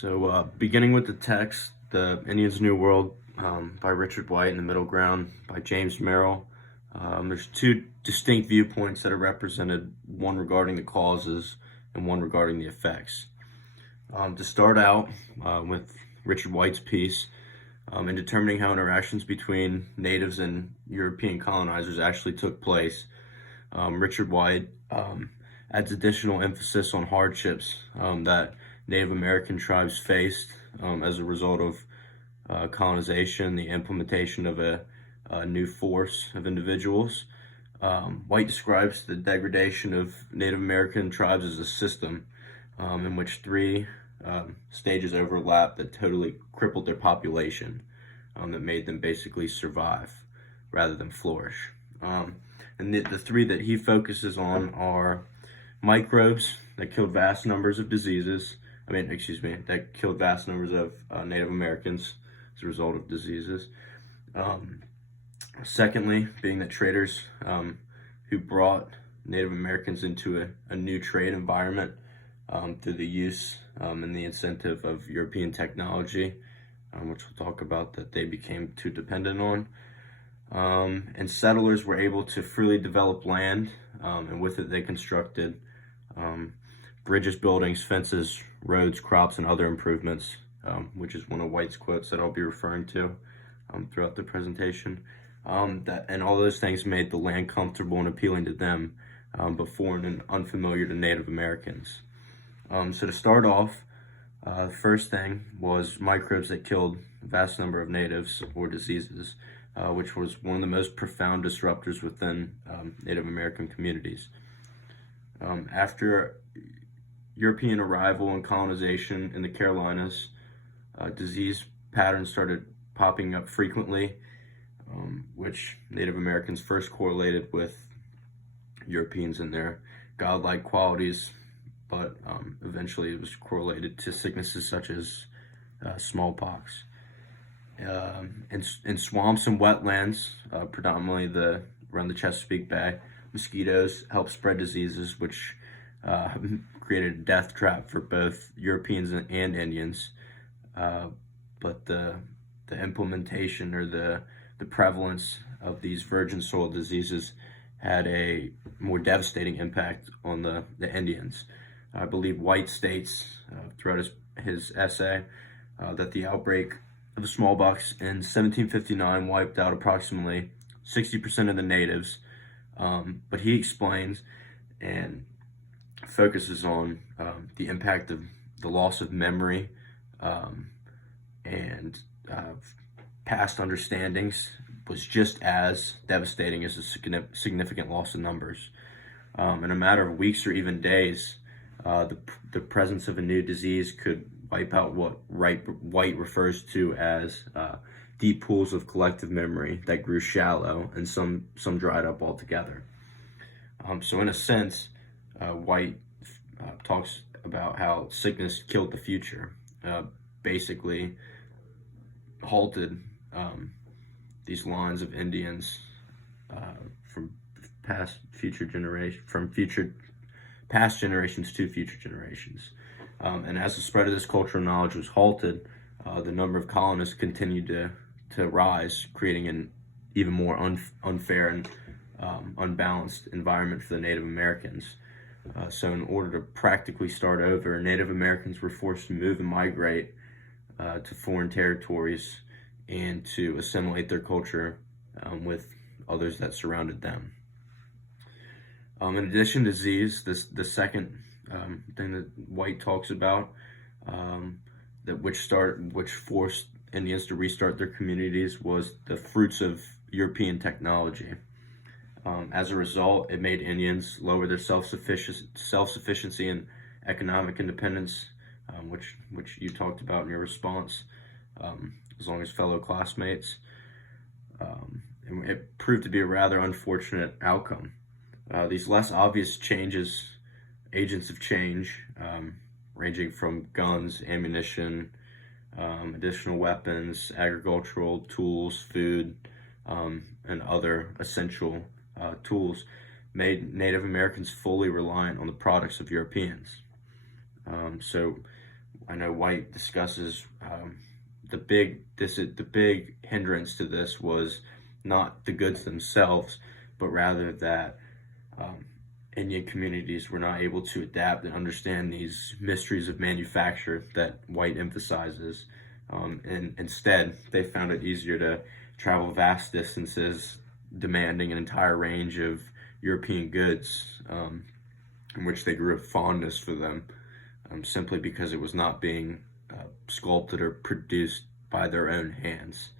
Beginning with the text, The Indian's New World by Richard White and The Middle Ground by James Merrill. There's two distinct viewpoints that are represented, one regarding the causes and one regarding the effects. To start out with Richard White's piece, in determining how interactions between natives and European colonizers actually took place, Richard White adds additional emphasis on hardships that Native American tribes faced as a result of colonization, the implementation of a new force of individuals. White describes the degradation of Native American tribes as a system in which three stages overlap that totally crippled their population, that made them basically survive rather than flourish. And the three that he focuses on are microbes that killed vast numbers of that killed vast numbers of Native Americans as a result of diseases. Secondly, being that traders who brought Native Americans into a new trade environment through the use and the incentive of European technology, which we'll talk about, that they became too dependent on. And settlers were able to freely develop land, and with it they constructed bridges, buildings, fences, roads, crops, and other improvements, which is one of White's quotes that I'll be referring to throughout the presentation. And all those things made the land comfortable and appealing to them, but foreign and unfamiliar to Native Americans. So to start off, the first thing was microbes that killed a vast number of natives, or diseases, which was one of the most profound disruptors within Native American communities. After European arrival and colonization in the Carolinas, disease patterns started popping up frequently, which Native Americans first correlated with Europeans and their godlike qualities, but eventually it was correlated to sicknesses such as smallpox. In swamps and wetlands, predominantly around the Chesapeake Bay, mosquitoes help spread diseases, which created a death trap for both Europeans and Indians. But the implementation or the prevalence of these virgin soil diseases had a more devastating impact on the Indians. I believe White states throughout his essay that the outbreak of the smallpox in 1759 wiped out approximately 60% of the natives, but he explains and focuses on the impact of the loss of memory and past understandings was just as devastating as a significant loss of numbers. In a matter of weeks or even days, the presence of a new disease could wipe out what White refers to as deep pools of collective memory that grew shallow, and some dried up altogether. So in a sense, White talks about how sickness killed the future, basically halted these lines of Indians from past generations to future generations. And as the spread of this cultural knowledge was halted, the number of colonists continued to rise, creating an even more unfair and unbalanced environment for the Native Americans. So in order to practically start over, Native Americans were forced to move and migrate to foreign territories and to assimilate their culture with others that surrounded them. In addition to disease, the second thing that White talks about, which forced Indians to restart their communities, was the fruits of European technology. As a result, it made Indians lower their self-sufficiency and economic independence, which you talked about in your response, as long as fellow classmates. And it proved to be a rather unfortunate outcome. These less obvious agents of change, ranging from guns, ammunition, additional weapons, agricultural tools, food, and other essential tools, made Native Americans fully reliant on the products of Europeans. So I know White discusses the big hindrance to this was not the goods themselves, but rather that um, Indian communities were not able to adapt and understand these mysteries of manufacture that White emphasizes. And instead, they found it easier to travel vast distances, demanding an entire range of European goods, in which they grew a fondness for them, simply because it was not being sculpted or produced by their own hands.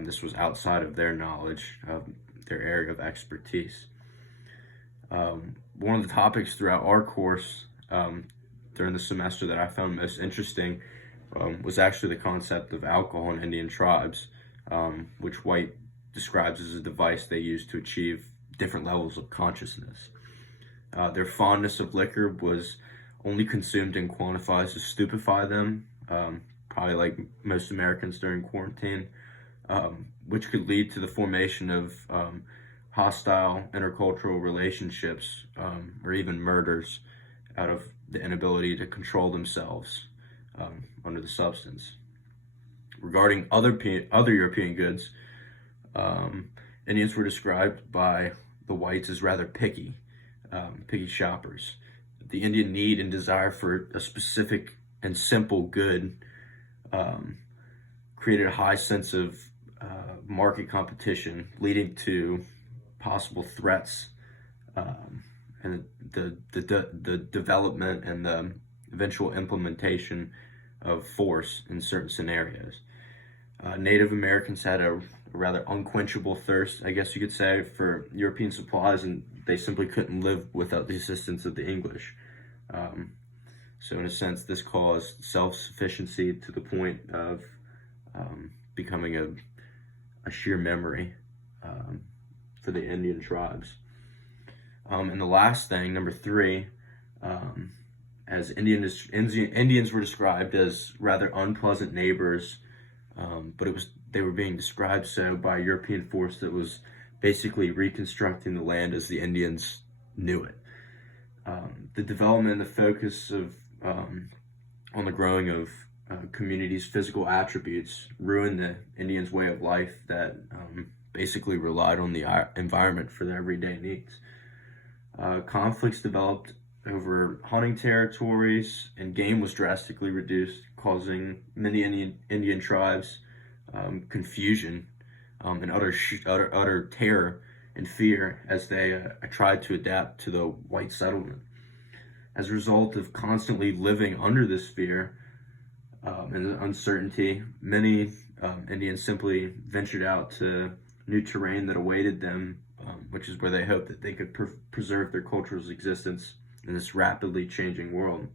This was outside of their knowledge, of their area of expertise. One of the topics throughout our course during the semester that I found most interesting was actually the concept of alcohol in Indian tribes, which White describes as a device they use to achieve different levels of consciousness. Their fondness of liquor was only consumed in quantities to stupefy them, probably like most Americans during quarantine, which could lead to the formation of hostile intercultural relationships, or even murders out of the inability to control themselves under the substance. Regarding other European goods, Indians were described by the Whites as rather picky shoppers. The Indian need and desire for a specific and simple good created a high sense of market competition, leading to possible threats, and the development and the eventual implementation of force in certain scenarios. Native Americans had a rather unquenchable thirst, I guess you could say, for European supplies, and they simply couldn't live without the assistance of the English. So in a sense, this caused self-sufficiency to the point of becoming a sheer memory for the Indian tribes. And the last thing, number 3, as Indians were described as rather unpleasant neighbors, but they were being described so by a European force that was basically reconstructing the land as the Indians knew it. The development and the focus of on the growing of communities' physical attributes ruined the Indians' way of life that basically relied on the environment for their everyday needs. Conflicts developed over hunting territories, and game was drastically reduced, causing many Indian tribes confusion and utter terror and fear as they tried to adapt to the white settlement. As a result of constantly living under this fear and uncertainty, many Indians simply ventured out to new terrain that awaited them, which is where they hoped that they could preserve their cultural existence in this rapidly changing world.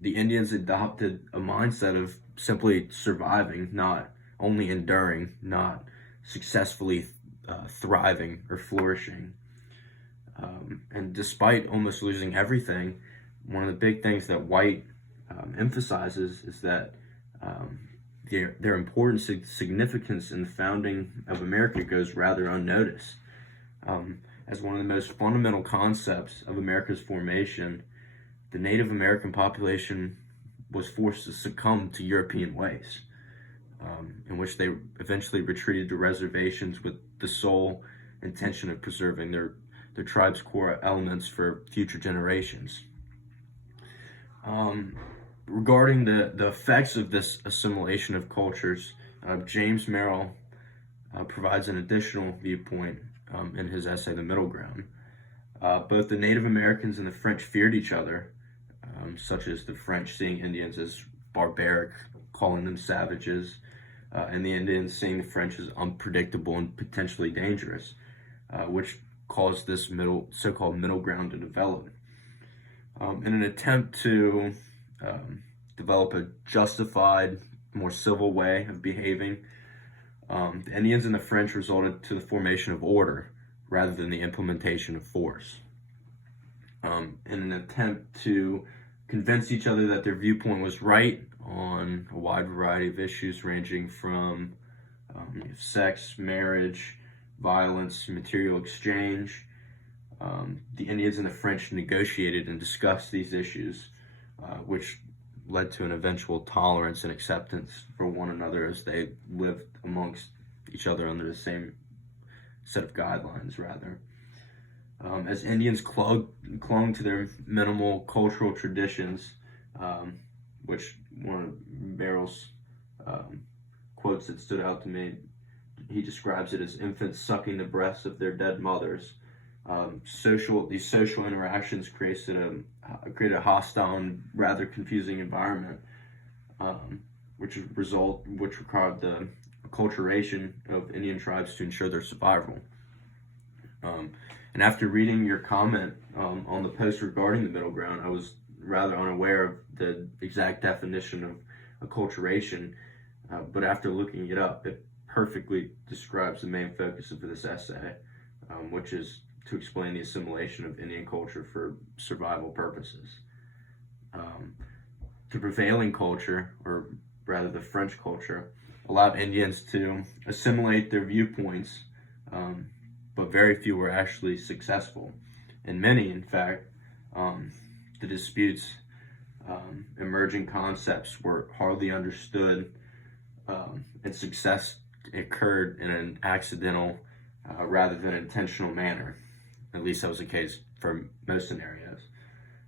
The Indians adopted a mindset of simply surviving, not only enduring, not successfully thriving or flourishing. And despite almost losing everything, one of the big things that White emphasizes is that their importance and significance in the founding of America goes rather unnoticed. As one of the most fundamental concepts of America's formation, the Native American population was forced to succumb to European ways, in which they eventually retreated to reservations with the sole intention of preserving their tribe's core elements for future generations. Regarding the effects of this assimilation of cultures, James Merrill provides an additional viewpoint in his essay, The Middle Ground. Both the Native Americans and the French feared each other, such as the French seeing Indians as barbaric, calling them savages, and the Indians seeing the French as unpredictable and potentially dangerous, which caused this so-called middle ground to develop. In an attempt to develop a justified, more civil way of behaving, the Indians and the French resulted to the formation of order rather than the implementation of force. In an attempt to convince each other that their viewpoint was right on a wide variety of issues ranging from sex, marriage, violence, material exchange, the Indians and the French negotiated and discussed these issues, which led to an eventual tolerance and acceptance for one another as they lived amongst each other under the same set of guidelines, rather. As Indians clung to their minimal cultural traditions, which one of Merrill's quotes that stood out to me, he describes it as infants sucking the breasts of their dead mothers. These social interactions created a hostile and rather confusing environment, which required the acculturation of Indian tribes to ensure their survival. And after reading your comment on the post regarding the middle ground, I was rather unaware of the exact definition of acculturation, but after looking it up, it perfectly describes the main focus of this essay, which is to explain the assimilation of Indian culture for survival purposes. The prevailing culture, or rather the French culture, allowed Indians to assimilate their viewpoints, but very few were actually successful. And many, in fact, the disputes, emerging concepts were hardly understood, and success occurred in an accidental rather than intentional manner. At least that was the case for most scenarios.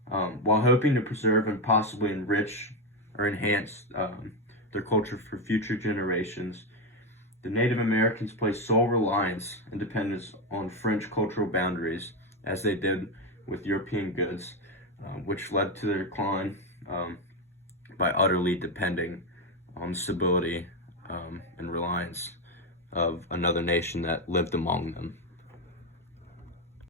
While hoping to preserve and possibly enrich or enhance their culture for future generations, the Native Americans placed sole reliance and dependence on French cultural boundaries, as they did with European goods, which led to their decline by utterly depending on the stability and reliance of another nation that lived among them.